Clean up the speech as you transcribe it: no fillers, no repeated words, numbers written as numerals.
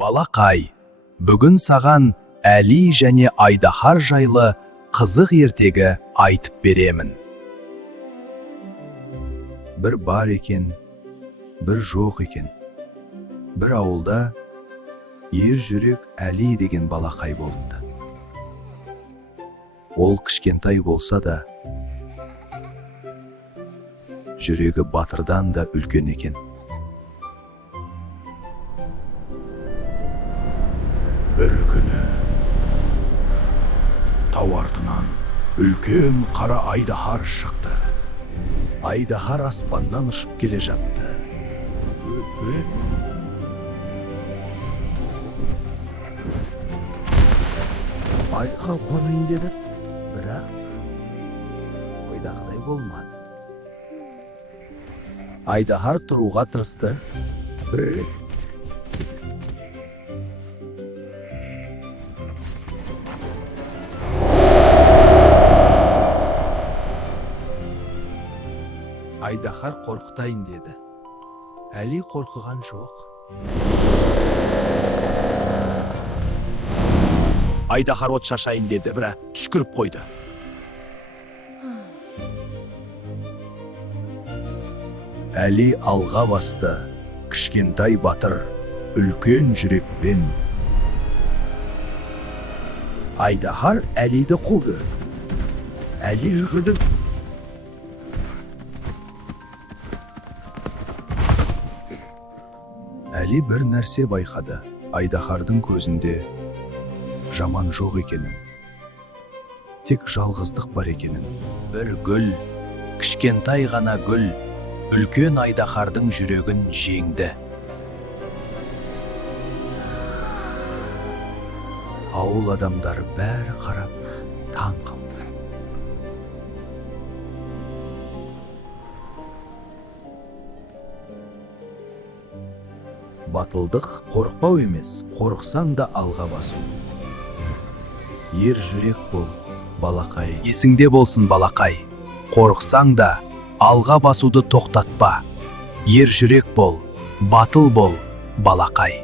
Балақай, бүгін саған Әли және Айдахар жайлы қызық ертегі айтып беремін. Бір бар екен, бір жоқ екен. Бір ауылда ер жүрек Әли деген балақай болыпты. Ол кішкентай болса да, жүрегі батырдан да үлкен екен. Бір күні тау артынан үлкен қара Айдахар шықты. Айдахар аспаннан ұшып келе жатты. Айға қонайын деді, бірақ ойдағыдай болмады. Айдахар тұруға тырысты. Айдахар қорқытайын деді. Әли қорқыған жоқ. Айдахар от шашайын деді, бірақ түшкіріп қойды. Әли алға басты, кішкентай батыр, үлкен жүрекпен. Айдахар Әлиді қуды. Әли жүгірді. Әли бір нәрсе байқады. Айдахардың көзінде жаман жоқ екенін, тек жалғыздық бар екенін. Бір гүл, кішкентай ғана гүл, үлкен Айдахардың жүрегін жеңді. Ауыл адамдары бәрі қарап, таң қалды. Батылдық қорықпау емес, қорықсаң да алға басу. Ер жүрек бол, балақай. Есіңде болсын, балақай. Қорықсаң да алға басуды тоқтатпа. Ер жүрек бол, батыл бол, балақай.